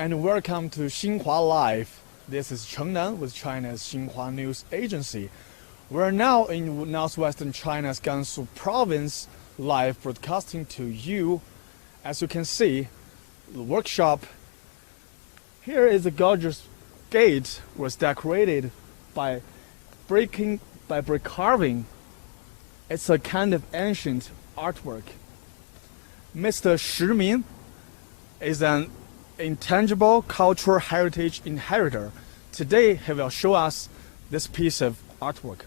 and welcome to Xinhua Live. This is Chengnan with China's Xinhua News Agency. We're now in northwestern China's Gansu province, live broadcasting to you. As you can see, the workshop. Here is a gorgeous gate was decorated by brick carving. It's a kind of ancient artwork. Mr. Shi Min is an intangible cultural heritage inheritor. Today he will show us this piece of artwork.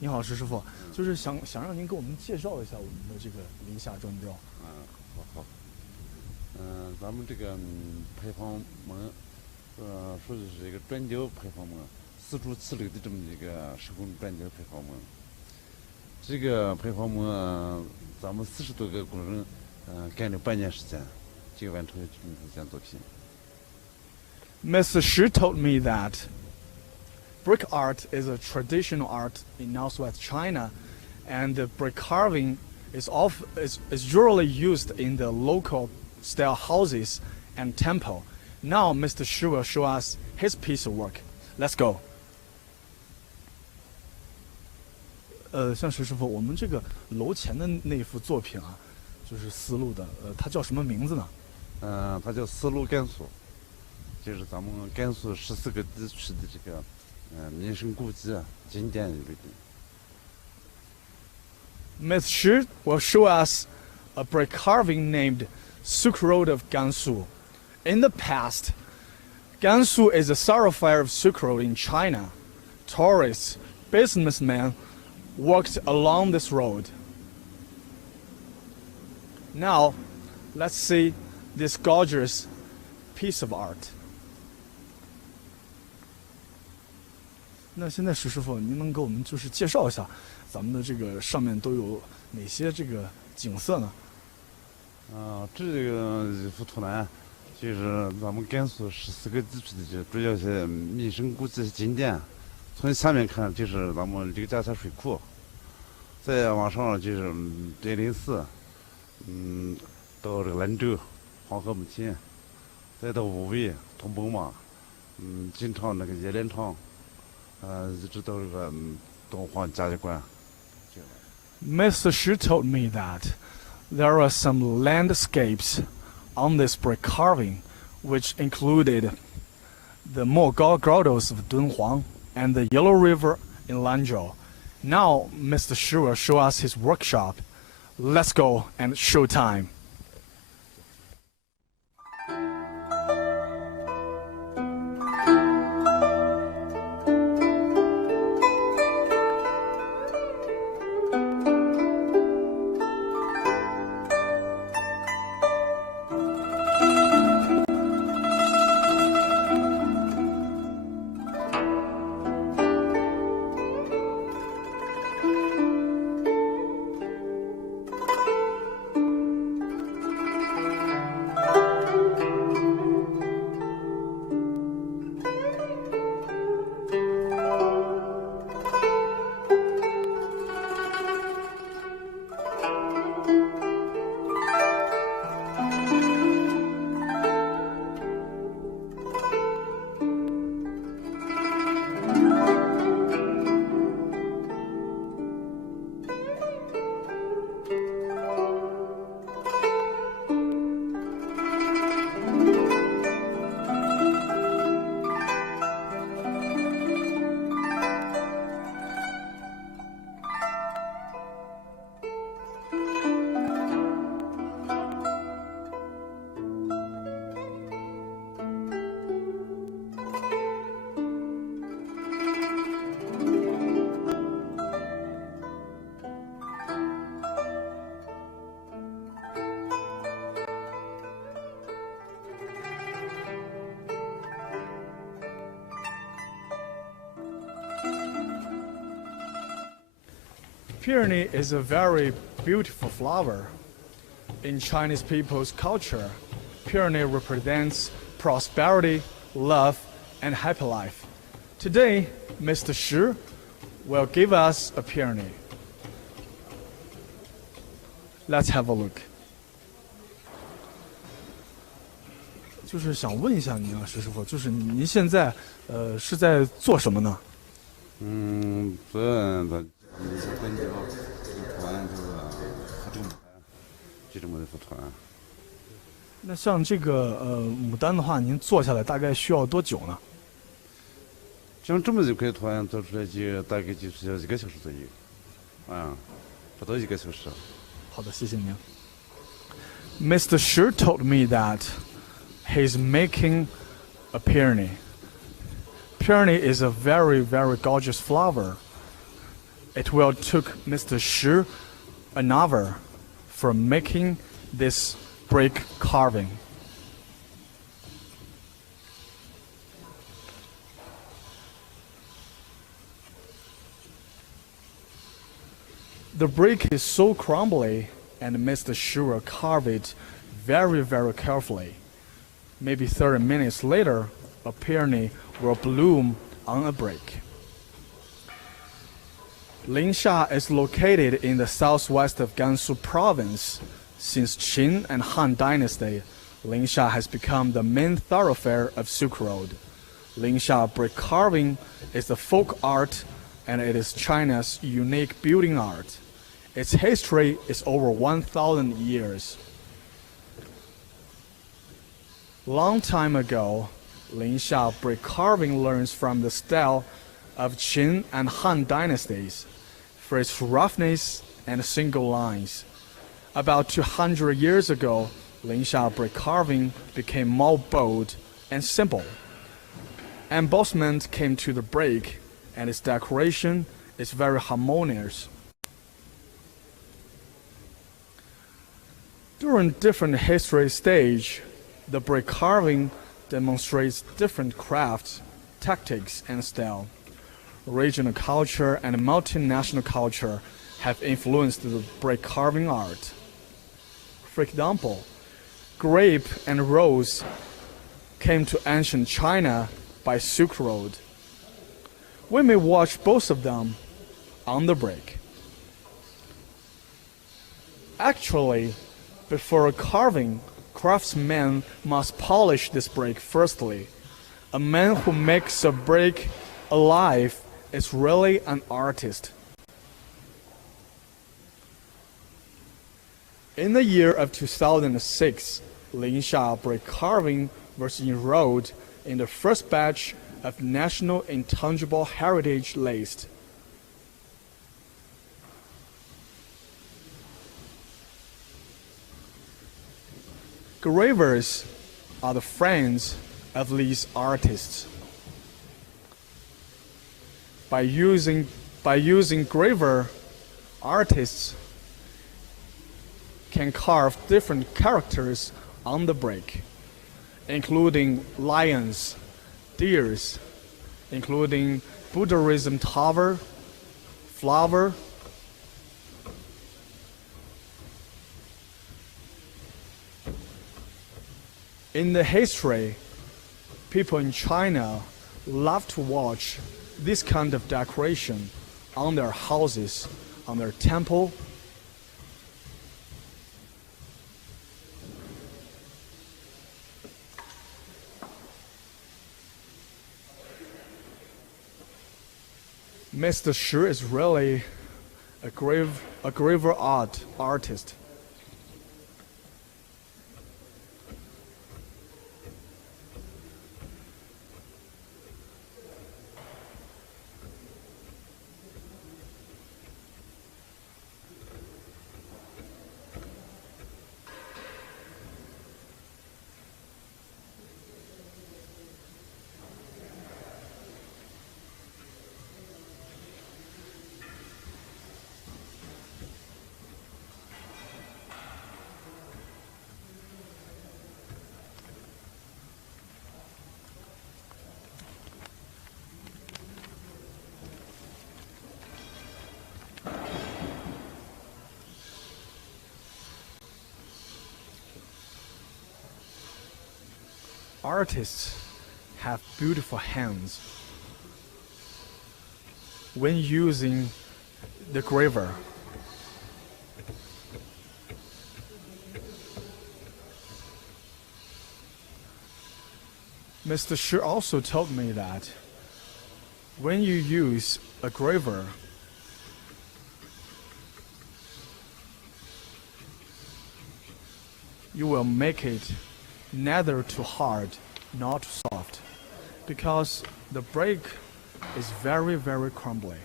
你好，石师傅，就是想让您给我们介绍一下我们的这个林下砖雕。好。咱们这个牌坊门，说的是一个砖雕牌坊门，四柱刺柳的这么一个手工砖雕牌坊门。这个牌坊门，咱们40多个工人，干了半年时间，就完成了这么一件作品。Mr. Shi told me that brick art is a traditional art in northwest China, and the brick carving is usually used in the local style houses and temple. Now Mr. Shi will show us his piece of work. Let's go. 像石师傅，我们这个楼前的那幅作品啊，就是丝路的，它叫什么名字呢？它叫丝路甘肃，就是咱们甘肃14个地区的这个名胜古迹啊、景点里的。Ms. Shi will show us a brick carving named Silk Road of Gansu. In the past, Gansu is a thoroughfare of Silk Road in China. Tourists, businessmen walked along this road. Now, let's see this gorgeous piece of art. 那现在石师傅，您能给我们就是介绍一下咱们的这个上面都有哪些这个景色呢？这个一幅图呢，就是咱们甘肃14个地区的主要些名胜古迹景点。从下面看就是咱们这个家下水库，再往上就是白灵寺，到这个兰州、黄河母亲，再到武威、通崩马，金昌那个冶炼厂，一直到这个东皇嘉峪关。Mr. Shi told me that there are some landscapes on this brick carving, which included the Mogao grottos of Dunhuang and the Yellow River in Lanzhou. Now, Mr. Shi will show us his workshop. Let's go and show time. Peony is a very beautiful flower. In Chinese people's culture, peony represents prosperity, love, and happy life. Today, Mr. Shi will give us a peony. Let's have a look. 就是想问一下您啊，石师傅，就是您现在是在做什么呢？这个团那像这个牡丹的话，您做下来大概需要多久呢？像这么一块团做出来就大概就是要1个小时左右，不到1个小时。好的，谢谢您。Mr. Shi told me that he's making a peony. Peony is a very, very gorgeous flower. It will took Mr. Shi an hour for making this brick carving. The brick is so crumbly, and Mr. Shi will carve it very, very carefully. Maybe 30 minutes later, a peony will bloom on a brick. Linxia is located in the southwest of Gansu province. Since Qin and Han dynasty, Linxia has become the main thoroughfare of Silk Road. Linxia brick carving is the folk art, and it is China's unique building art. Its history is over 1,000 years. Long time ago, Linxia brick carving learns from the style of Qin and Han dynasties for its roughness and single lines. About 200 years ago, Linxia brick carving became more bold and simple. Embossment came to the brick, and its decoration is very harmonious. During different history stage, the brick carving demonstrates different crafts, tactics, and style. Regional culture and multinational culture have influenced the brick carving art. For example, grape and rose came to ancient China by Silk Road. We may watch both of them on the brick. Actually, before carving, craftsmen must polish this brick firstly. A man who makes a brick alive is really an artist. In the year of 2006, Linxia brick carving was enrolled in the first batch of National Intangible Heritage List. Gravers are the friends of these artists. By using graver, artists can carve different characters on the brick, including lions, deers, including Buddhism tower, flower, in the history, people in China love to watch this kind of decoration on their houses, on their temple. Mr. Shi is really a graver artist. Artists have beautiful hands when using the graver. Mr. Shi also told me that when you use a graver, you will make it neither too hard nor too soft, because the brick is very, very crumbly.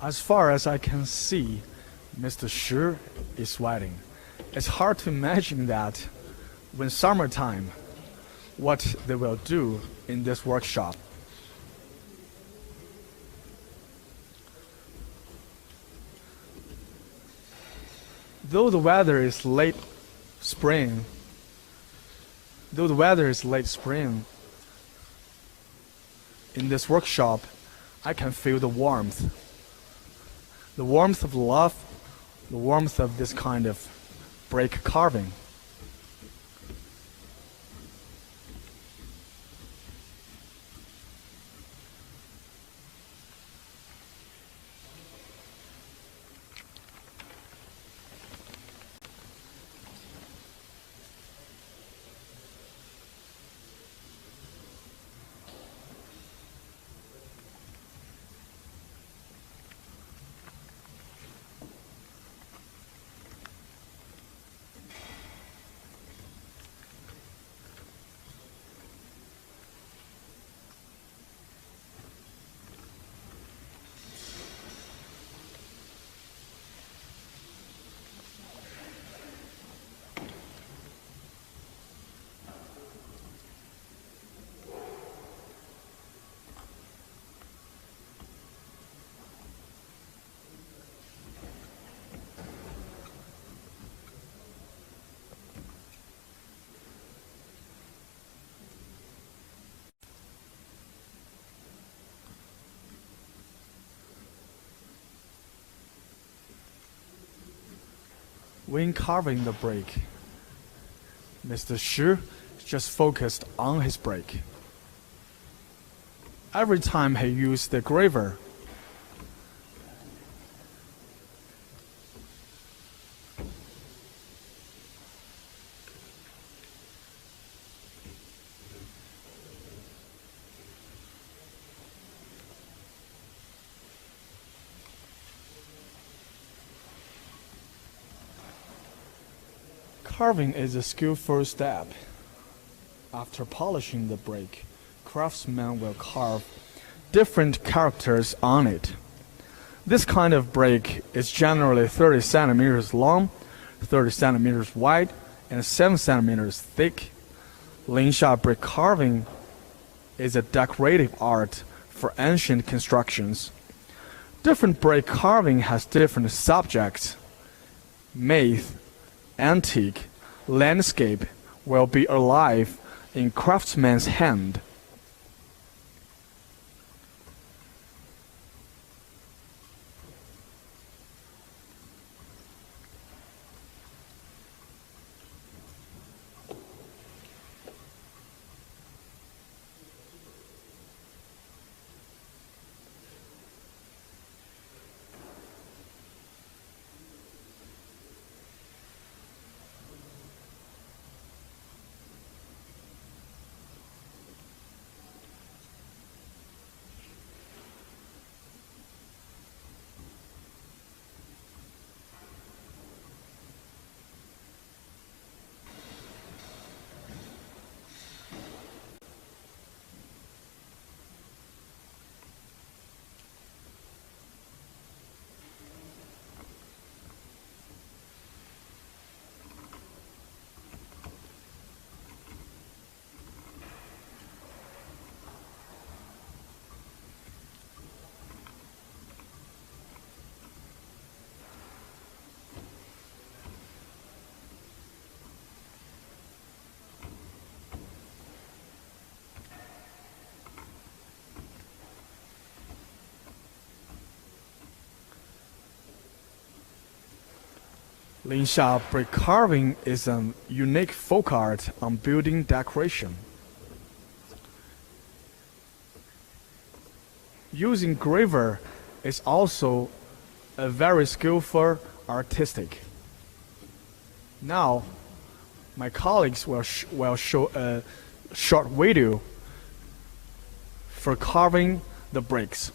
As far as I can see, Mr. Shi is sweating. It's hard to imagine that when summertime, what they will do in this workshop. Though the weather is late spring, in this workshop, I can feel the warmth of love, the warmth of this kind of brick carving. When carving the brick, Mr. Shi just focused on his brick. Every time he used the graver, carving is a skillful step. After polishing the brick, craftsmen will carve different characters on it. This kind of brick is generally 30 centimeters long, 30 centimeters wide, and 7 centimeters thick. Linxia brick carving is a decorative art for ancient constructions. Different brick carving has different subjects. Myth, antique, landscape will be alive in craftsman's hand. Linxia brick carving is a unique folk art on building decoration. Using graver is also a very skillful artistic. Now, my colleagues will show a short video for carving the bricks.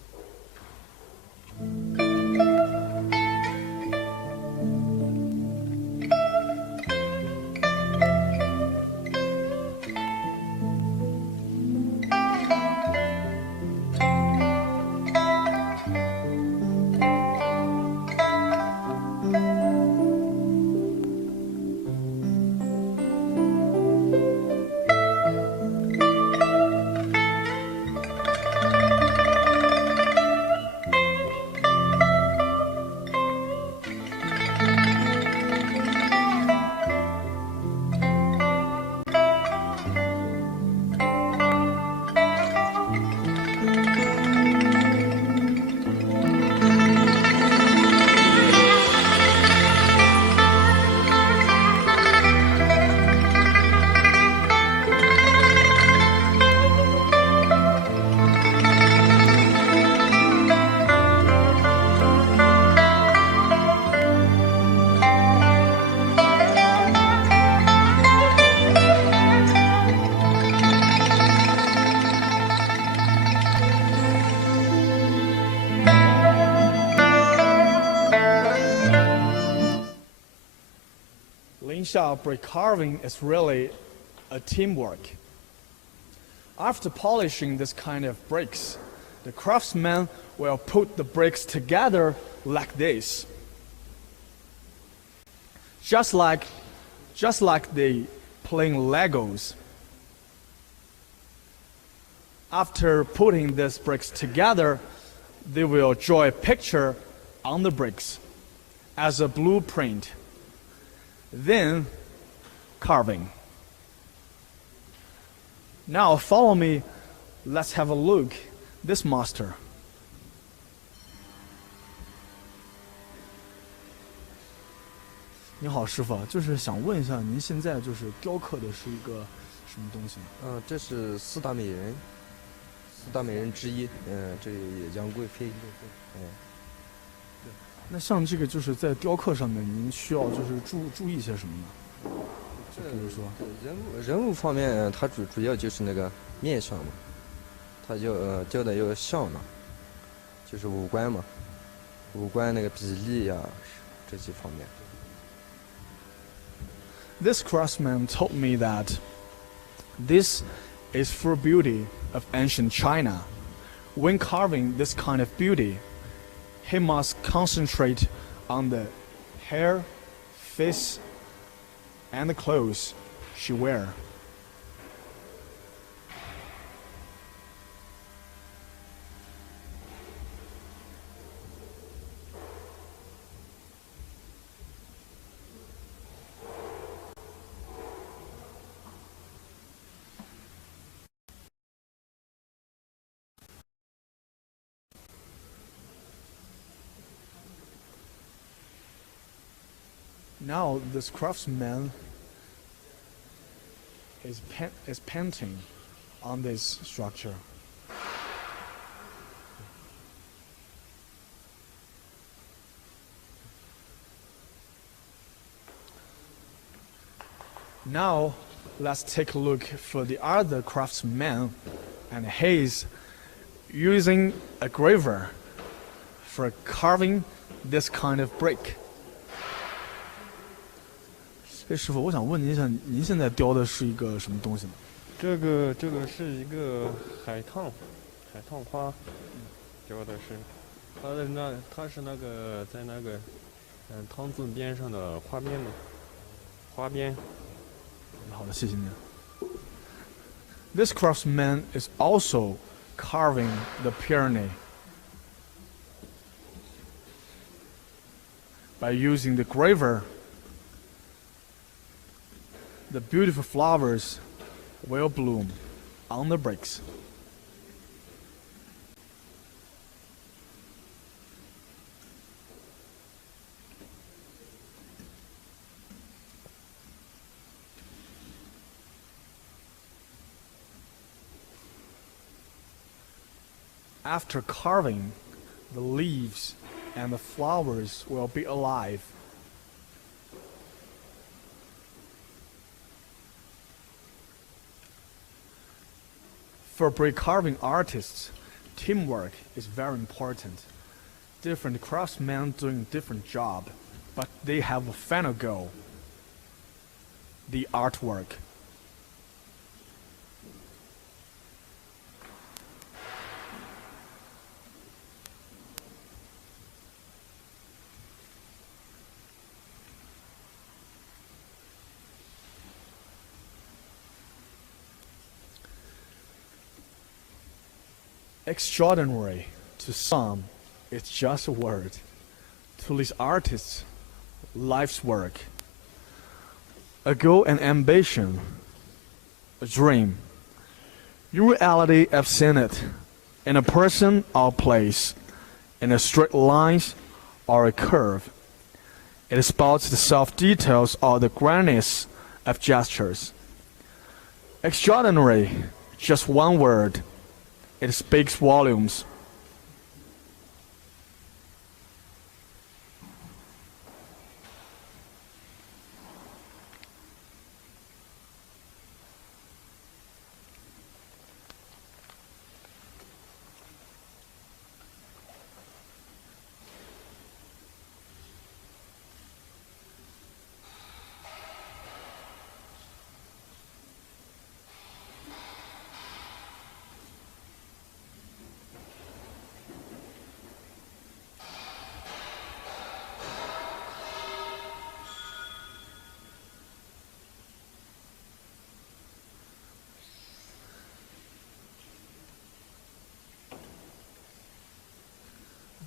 Linxia brick carving is really a teamwork. After polishing this kind of bricks, the craftsmen will put the bricks together like this. Just like they playing Legos. After putting these bricks together, they will draw a picture on the bricks as a blueprint. Then carving. Now follow me, let's have a look this master. 你好，师傅，就是想问一下，您现在就是雕刻的是一个什么东西呢？这是四大美人，四大美人之一，这杨贵妃，那像这个就是在雕刻上面，您需要就是注意些什么呢？就比如说人物方面，它主要就是那个面相嘛，它就雕的有像嘛，就是五官嘛，五官那个比例呀，这几方面。This craftsman told me that this is for beauty of ancient China. When carving this kind of beauty, he must concentrate on the hair, face, and the clothes she wears. Now this craftsman is painting on this structure. Now let's take a look for the other craftsman, and he's using a graver for carving this kind of brick. 师傅，我想问您一下，您现在雕的是一个什么东西呢？这个是一个海棠花，雕的是，它是那个在那个汤字边上的花边。好的，谢谢您。This craftsman is also carving the peony by using the graver. The beautiful flowers will bloom on the bricks. After carving, the leaves and the flowers will be alive. For brick carving artists, teamwork is very important. Different craftsmen doing different job, but they have a final goal: the artwork. Extraordinary to some, it's just a word. To these artists, life's work. A goal and ambition, a dream. In reality, I've seen it in a person or place, in a straight lines or a curve. It is about the soft details or the grandness of gestures. Extraordinary, just one word. It speaks volumes.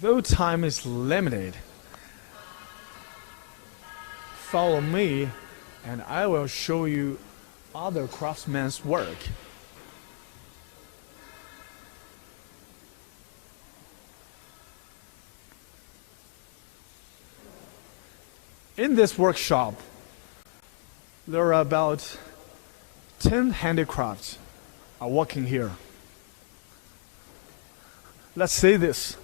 Though time is limited, follow me and I will show you other craftsmen's work. In this workshop, there are about 10 handicrafts are working here. Let's say this.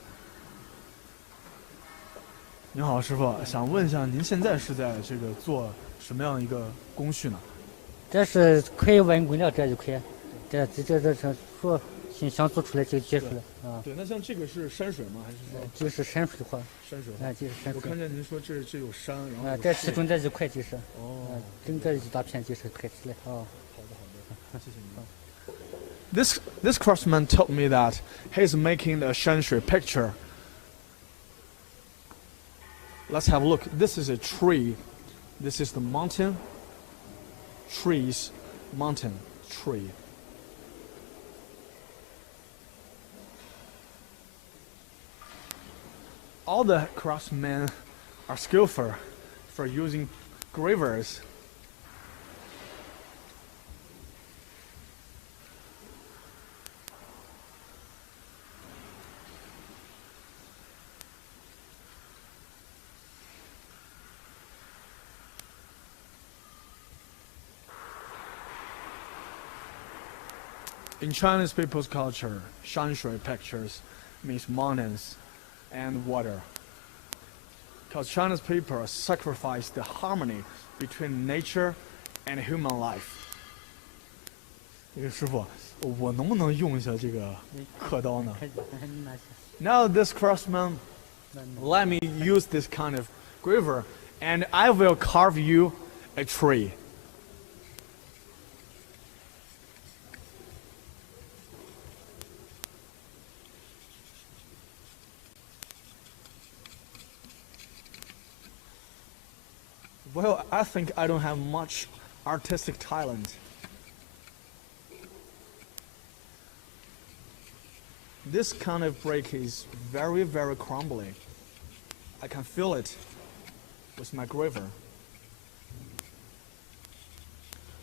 你好，师傅，想问一下，您现在是在这个做什么样的一个工序呢？这是可以完工了，这就可以。这是说想做出来就结束了啊。对，那像这个是山水吗？还是说？就是山水画。山水画。哎，就是山水。我看见您说这有山，然后有这其中这一块就是。哦。整个一大片就是拍起来啊。好的，谢谢您。This craftsman told me that he's making a 山水 picture. Let's have a look. This is a tree. This is the mountain. Trees, mountain, tree. All the craftsmen are skillful for using gravers. In Chinese people's culture, 山水 pictures means mountains and water. Because Chinese people sacrifice the harmony between nature and human life. 这个师傅，我能不能用一下这个刻刀呢？ Now this craftsman, let me use this kind of graver, and I will carve you a tree. Well, I think I don't have much artistic talent. This kind of brick is very, very crumbly. I can feel it with my graver.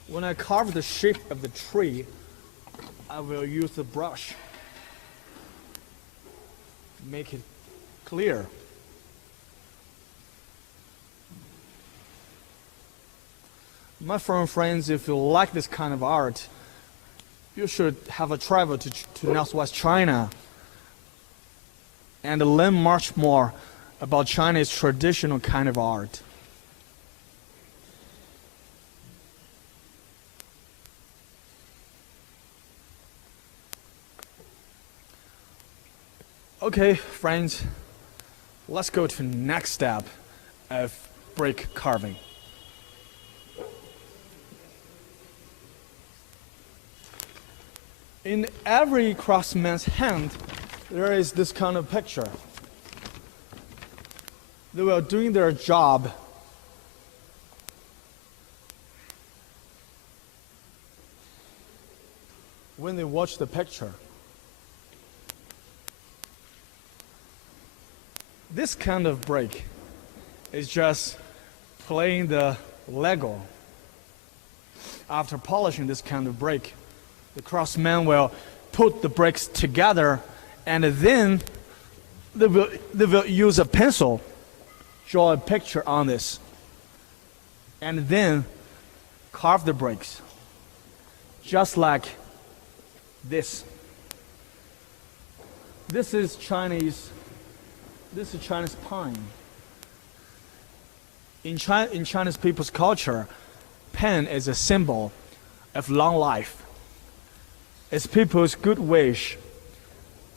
When I carve the shape of the tree, I will use the brush. Make it clear. My friends, if you like this kind of art, you should have a travel to Northwest China and learn much more about Chinese traditional kind of art. Okay, friends, let's go to the next step of brick carving. In every craftsman's hand, there is this kind of picture. They were doing their job. When they watch the picture, this kind of brick is just playing the Lego. After polishing this kind of brick, the craftsman will put the bricks together, and then they will use a pencil, draw a picture on this, and then carve the bricks, just like this. This is Chinese pine. In Chinese people's culture, pine is a symbol of long life. It's people's good wish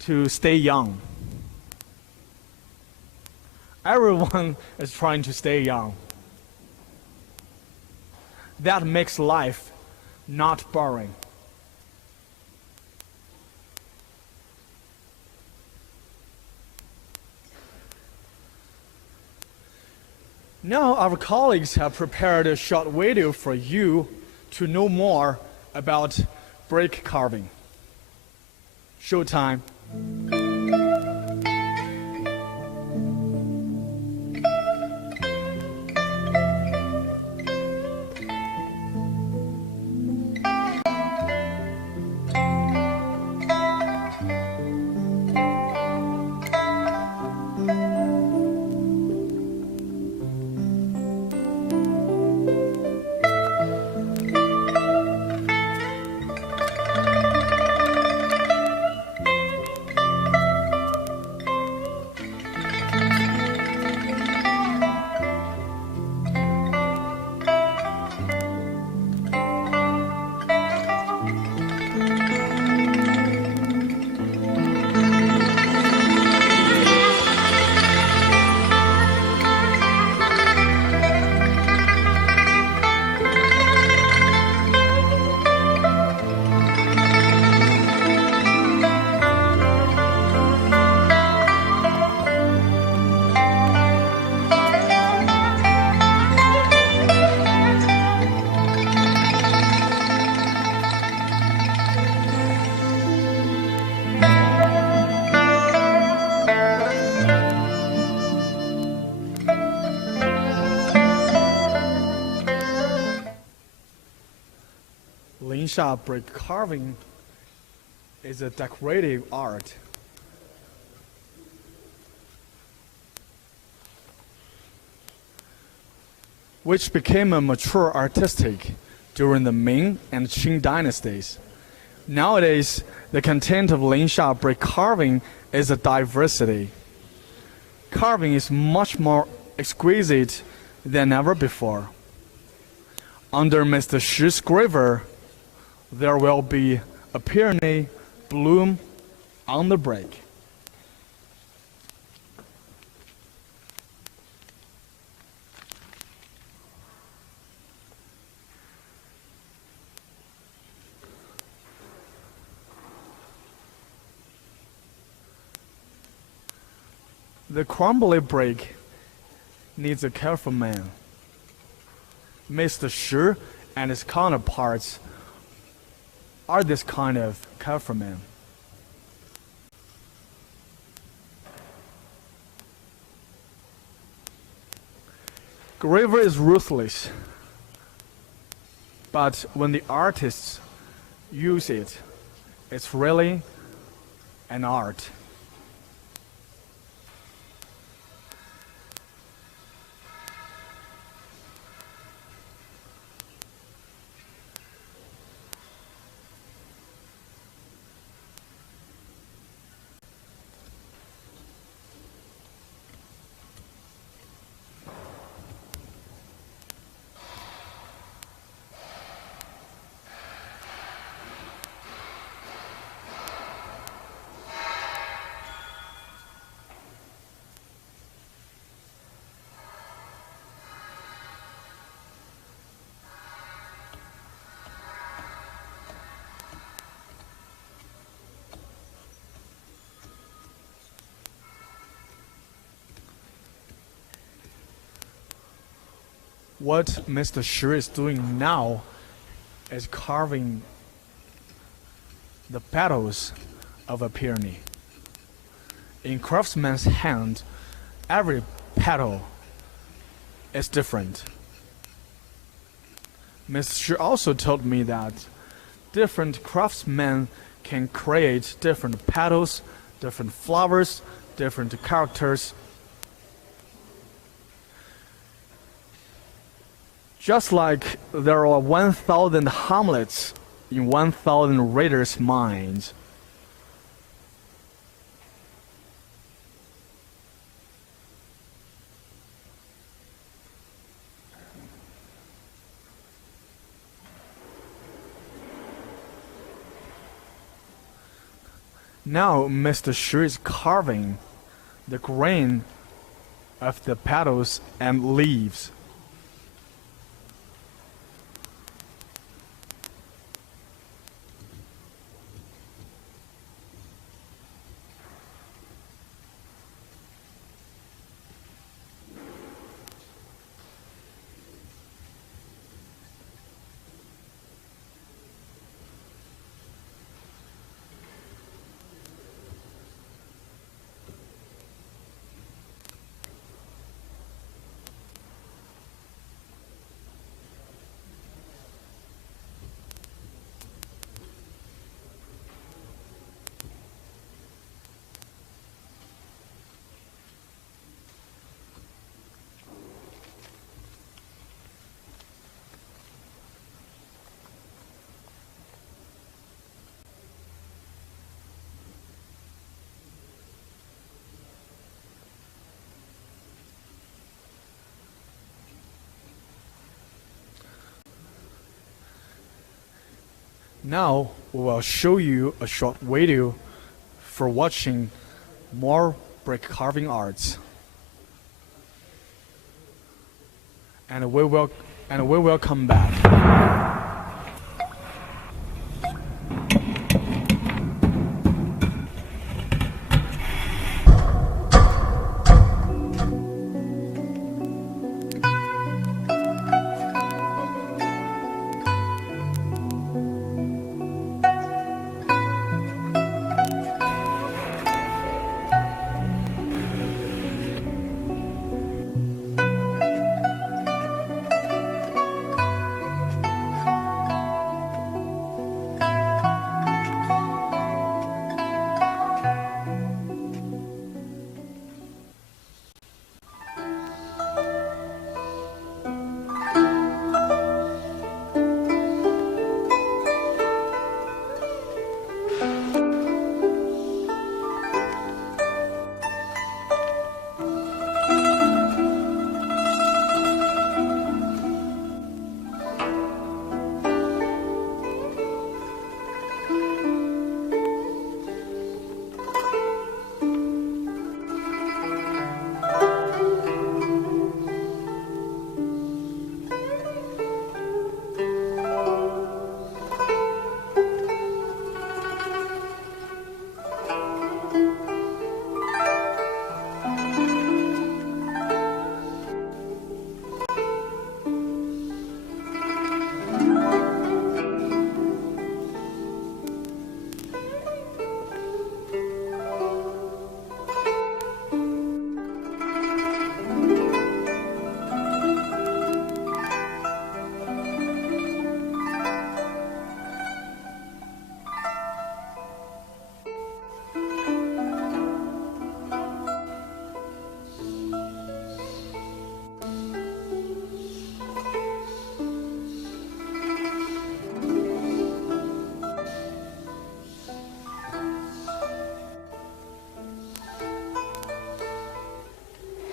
to stay young. Everyone is trying to stay young. That makes life not boring. Now our colleagues have prepared a short video for you to know more about brick carving. Showtime. Linxia brick carving is a decorative art. Which became a mature artistic during the Ming and Qing dynasties. Nowadays, the content of Linxia brick carving is a diversity. Carving is much more exquisite than ever before. Under Mr. Shi's graver, there will be a peony bloom on the brick. The crumbly brick needs a careful man. Mr. Shi and his counterparts are this kind of careful men. Graver is ruthless, but when the artists use it, it's really an art. What Mr. Shi is doing now is carving the petals of a peony. In craftsman's hand, every petal is different. Mr. Shi also told me that different craftsmen can create different petals, different flowers, different characters. Just like there are 1,000 Hamlets in 1,000 readers' minds. Now Mr. Shi is carving the grain of the petals and leaves. Now we will show you a short video for watching more brick carving arts. And we will come back.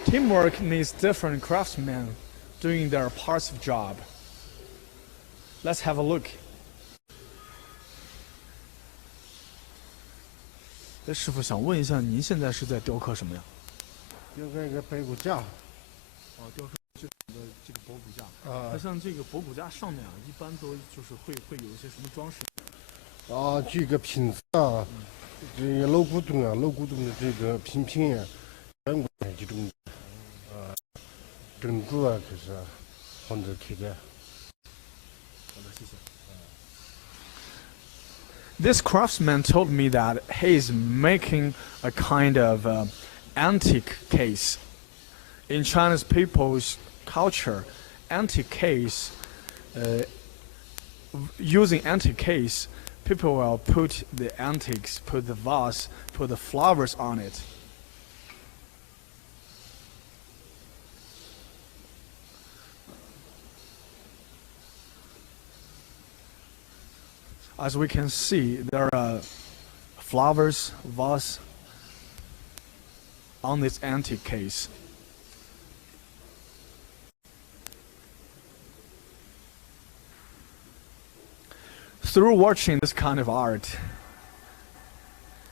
Teamwork needs different craftsmen doing their parts of job. Let's have a look. 师傅想问一下，您现在是在雕刻什么呀？雕刻一个白骨架。哦，雕刻这个博骨架。那像这个博骨架上面啊，一般都就是会有一些什么装饰？这个瓶子啊，这个老古董的这个瓶呀，全国这种珍珠啊，可是放在铁盖。 This craftsman told me that he is making a kind of antique case. In Chinese people's culture, antique case, using antique case, people will put the antiques, put the vase, put the flowers on it. As we can see, there are flowers, vase on this antique case. Through watching this kind of art,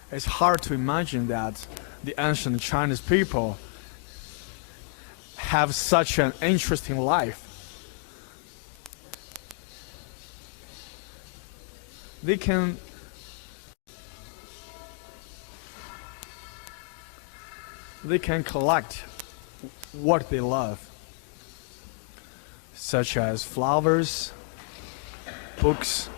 it's hard to imagine that the ancient Chinese people have such an interesting life. They can collect what they love, such as flowers, books,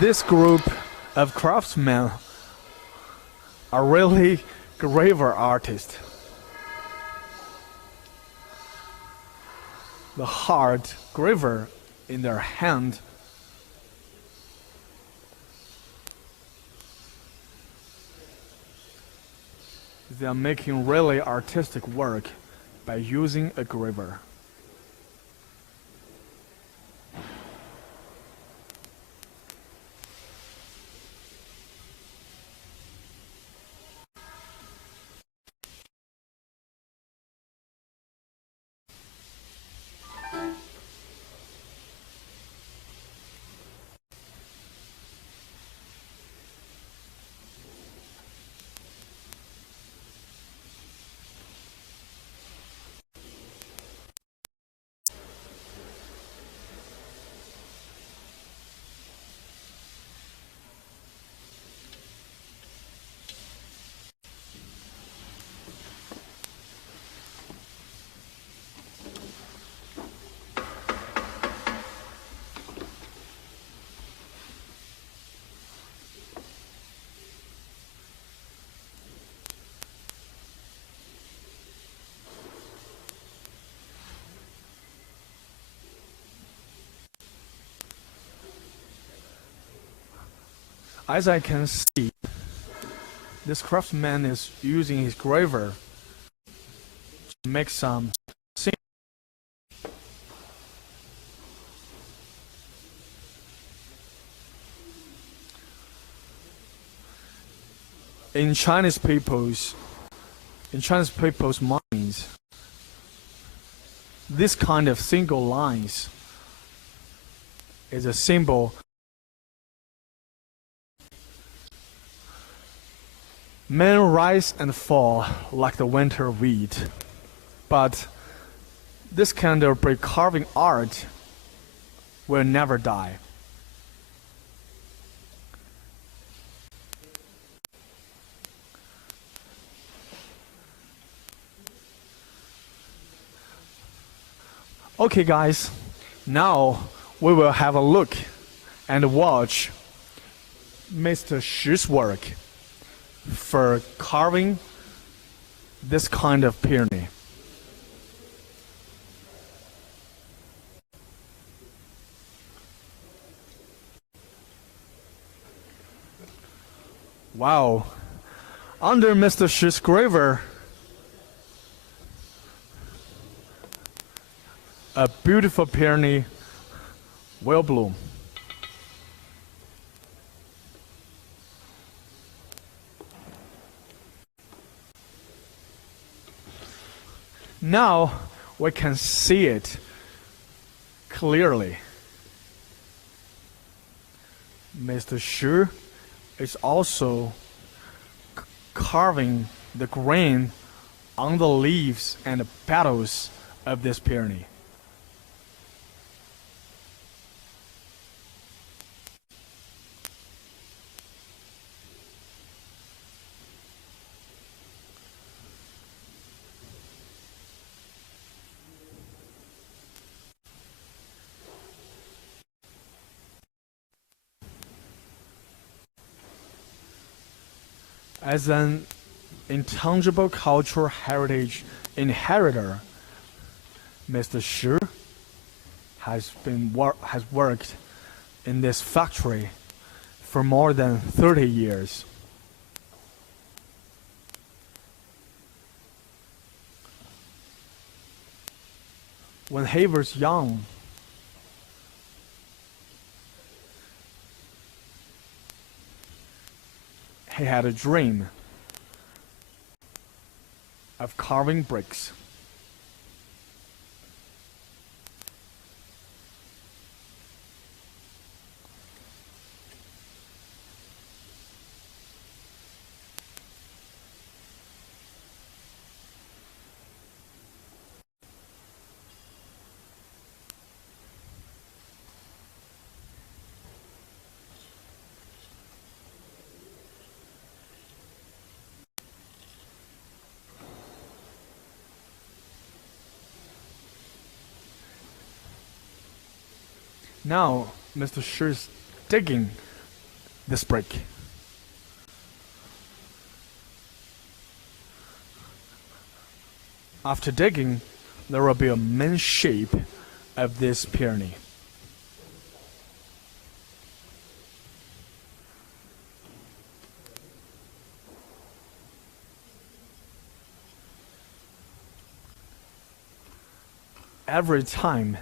this group of craftsmen are really graver artists. The hard graver in their hand they are making really artistic work by using a graver. As I can see, this craftsman is using his graver to make some symbols. In Chinese people's minds, this kind of single lines is a symbol. Men rise and fall like the winter wheat, but this kind of brick carving art will never die. Okay guys, now we will have a look and watch Mr. Shi's work for carving this kind of peony. Wow, under Mr. Shi's graver, a beautiful peony will bloom. Now we can see it clearly. Mr. Shi is also carving the grain on the leaves and the petals of this peony. As an intangible cultural heritage inheritor, Mr. Shi has worked in this factory for more than 30 years. When he was young, he had a dream of carving bricks. Now, Mr. Shi is digging this brick. After digging, there will be a main shape of this peony. Every time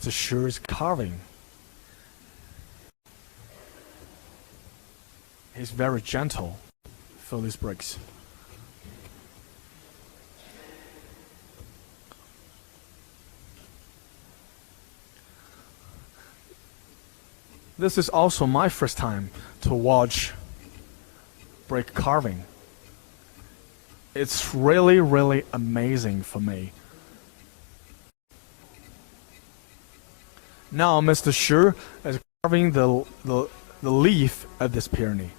Mr. Shi is carving, he's very gentle for these bricks. This is also my first time to watch brick carving. It's really, really amazing for me. Now Mr. Shi is carving the leaf of this peony.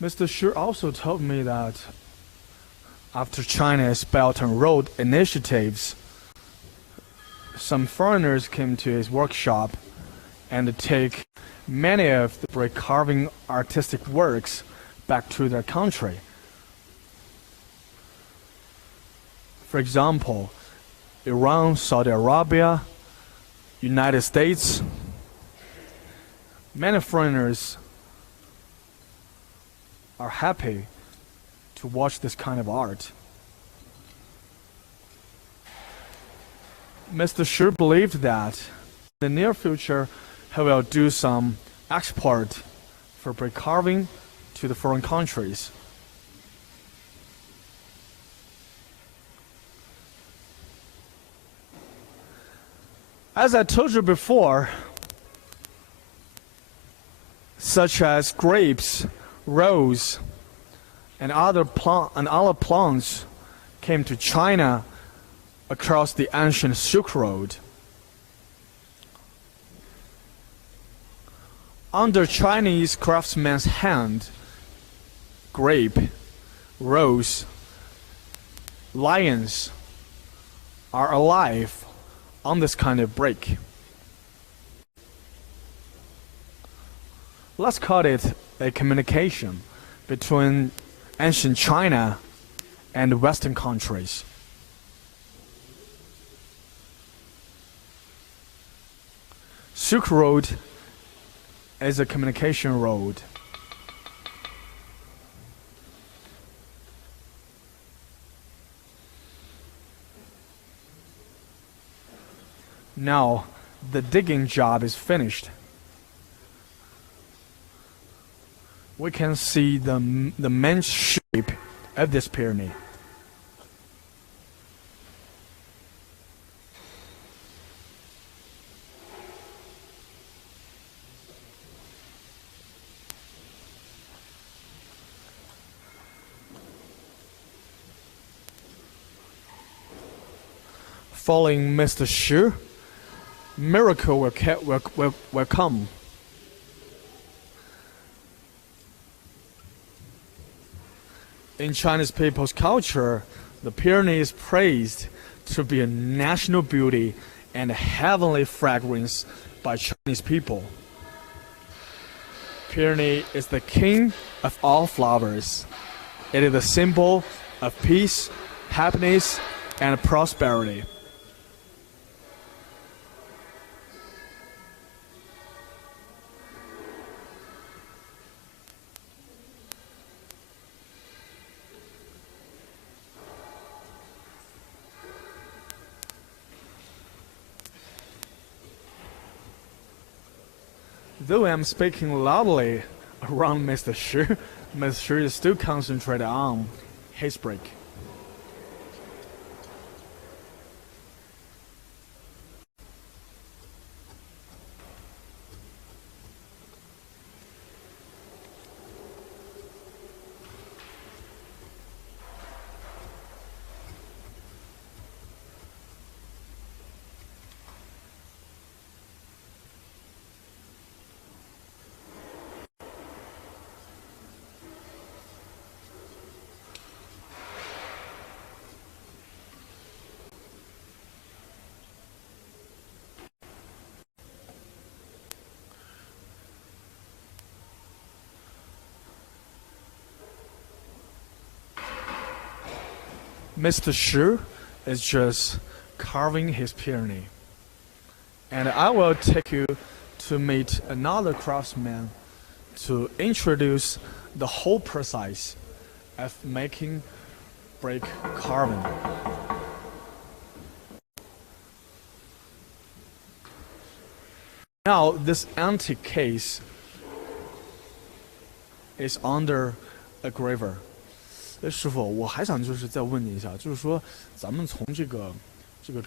Mr. Shi also told me that after China's Belt and Road initiatives, some foreigners came to his workshop and take many of the brick carving artistic works back to their country. For example, Iran, Saudi Arabia, United States. Many foreigners are happy to watch this kind of art. Mr. Shi believed that in the near future he will do some export for brick carving to the foreign countries. As I told you before, such as grapes, rose, and other plants came to China across the ancient Silk Road. Under Chinese craftsmen's hand, grape, rose, lions are alive on this kind of brick. Let's call it a communication between ancient China and Western countries. Silk Road is a communication road. Now, the digging job is finished. We can see the main shape of this pyramid. Following Mr. Xu, miracle will come. In Chinese people's culture, the pyramid is praised to be a national beauty and a heavenly fragrance by Chinese people. Pyramid is the king of all flowers. It is a symbol of peace, happiness, and prosperity. Though I'm speaking loudly around Mr. Xu, Mr. Xu is still concentrated on his break. Mr. Xu is just carving his pyramid. And I will take you to meet another craftsman to introduce the whole process of making brick carving. Now this antique case is under a graver. 师傅，我还想就是再问你一下，就是说咱们从这个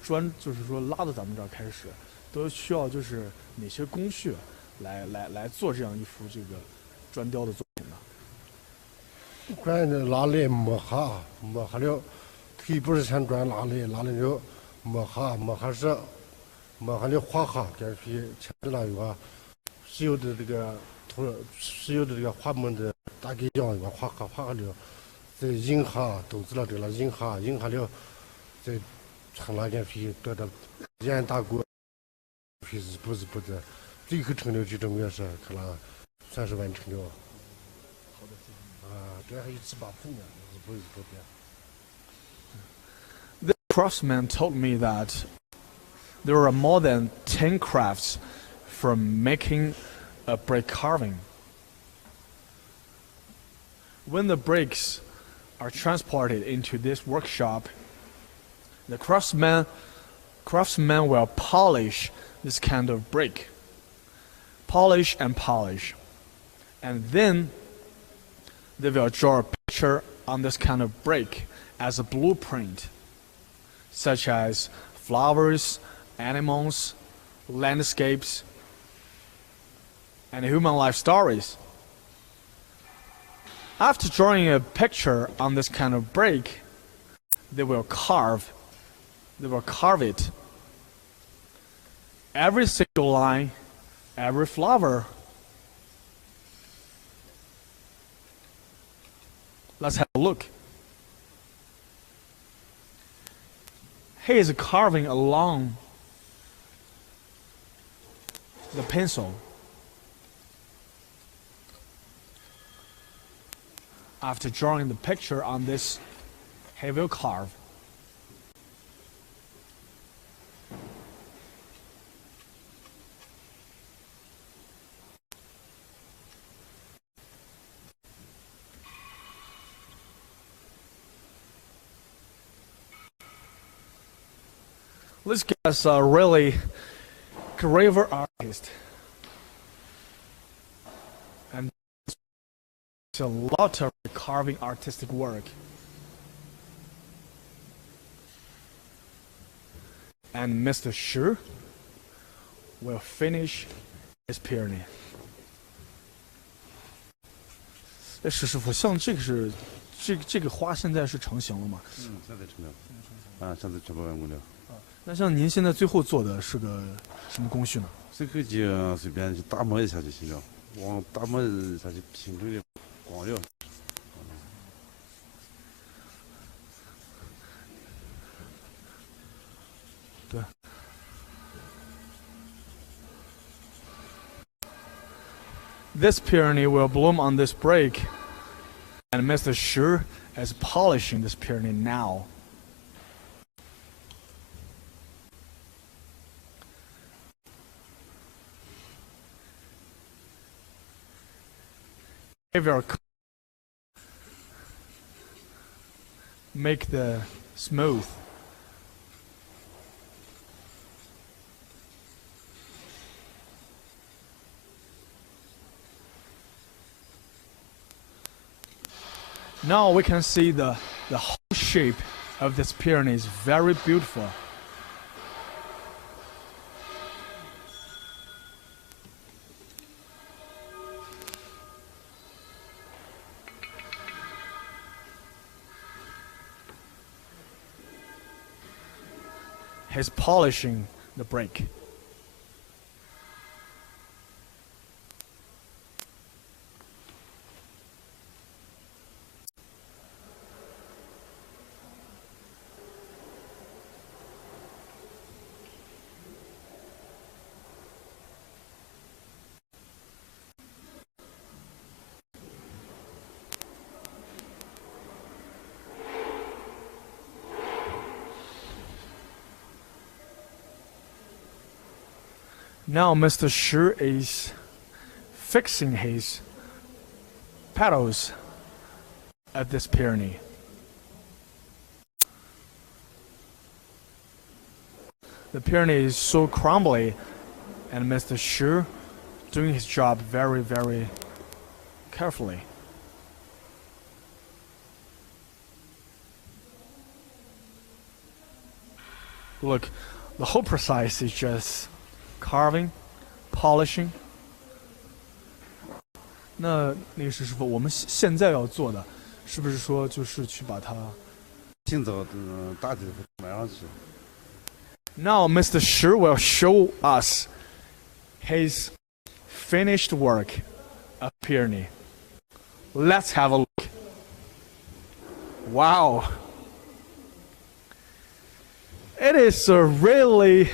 砖，就是说拉到咱们这儿开始，都需要就是哪些工序来做这样一幅这个砖雕的作品呢？砖拿来磨哈了，忒不是像砖拿来了磨哈了画哈，跟皮前头那个石油的这个花门的大概这样一个画哈了。再印哈，都知道这了，印哈了，再成那件皮得到严大锅，皮是不是最后成了这种也是可能算是完成了。好的，这还有7、8分呢，不的。The craftsman told me that there are more than 10 crafts from making a brick carving. When the bricks are transported into this workshop, the craftsman will polish this kind of brick. Polish, and then they will draw a picture on this kind of brick as a blueprint, such as flowers, animals, landscapes, and human life stories. After drawing a picture on this kind of brick, they will carve it. Every single line, every flower. Let's have a look. He is carving along the pencil. After drawing the picture on this, he will carve. This guy's a really graver artist. And it's a lot of carving artistic work. And Mr. Shi will finish his pyramid. 哎，石师傅，像这个是，这个花现在是成型了吗？现在成了，现在全部完工了。那像您现在最后做的是个什么工序呢？这个就随便去打磨一下就行了，往打磨一下就平整的光了。对。This peony will bloom on this break, and Mr. Shi is polishing this peony now. He will make the smooth. Now we can see the whole shape of this peony is very beautiful. He's polishing the break. Now Mr. Shi is fixing his petals at this peony. The peony is so crumbly, and Mr. Shi doing his job very, very carefully. Look, the whole process is just carving, polishing. 那个石师傅，我们现在要做的，是不是说就是去把它？今早打底埋上去。Now Mr. Shi will show us his finished work of peony. Let's have a look. Wow. It is a really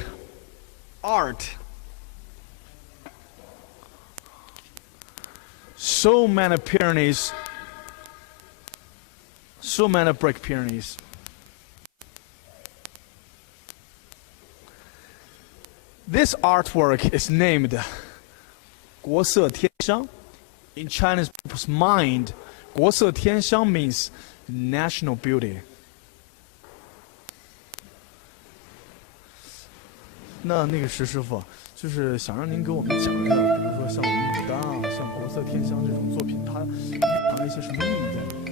art. So many peonies, so many brick peonies. This artwork is named 国色天香. In Chinese people's mind, 国色天香 means national beauty. 那个石师傅，就是想让您给我们讲一个，比如说像牡丹啊，像国色天香这种作品，它蕴含了一些什么意义在里面？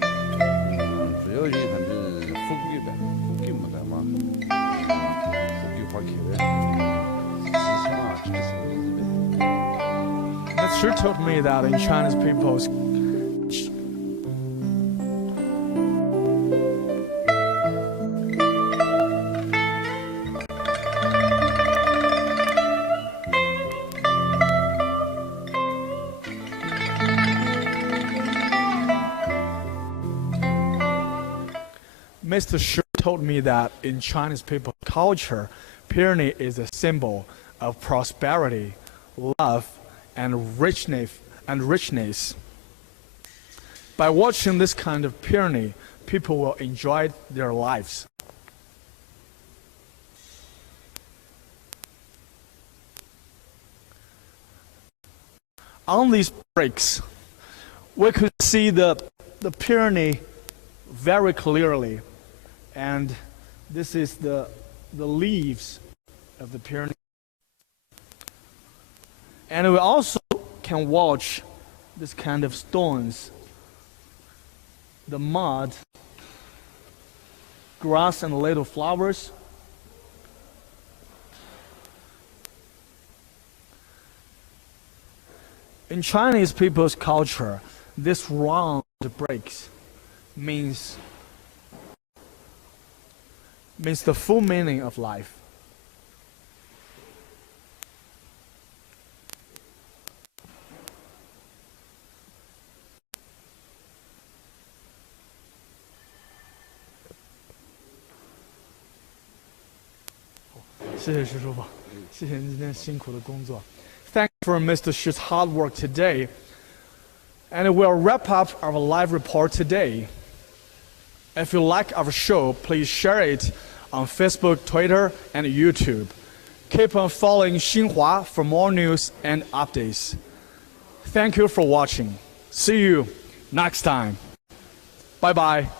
主要蕴含的富贵呗，富贵牡丹嘛，富贵花开呗，吉祥啊，这些意义呗。That sure told me that in Chinese people's Mr. Shi told me that in Chinese people's culture, peony is a symbol of prosperity, love, and richness. By watching this kind of peony, people will enjoy their lives. On these bricks, we could see the peony very clearly. And this is the leaves of the Pyrenees. And we also can watch this kind of stones, the mud, grass and little flowers. In Chinese people's culture, this round breaks means the full meaning of life. Thanks for Mr. Shi's hard work today. And we'll wrap up our live report today. If you like our show, please share it on Facebook, Twitter, and YouTube. Keep on following Xinhua for more news and updates. Thank you for watching. See you next time. Bye-bye.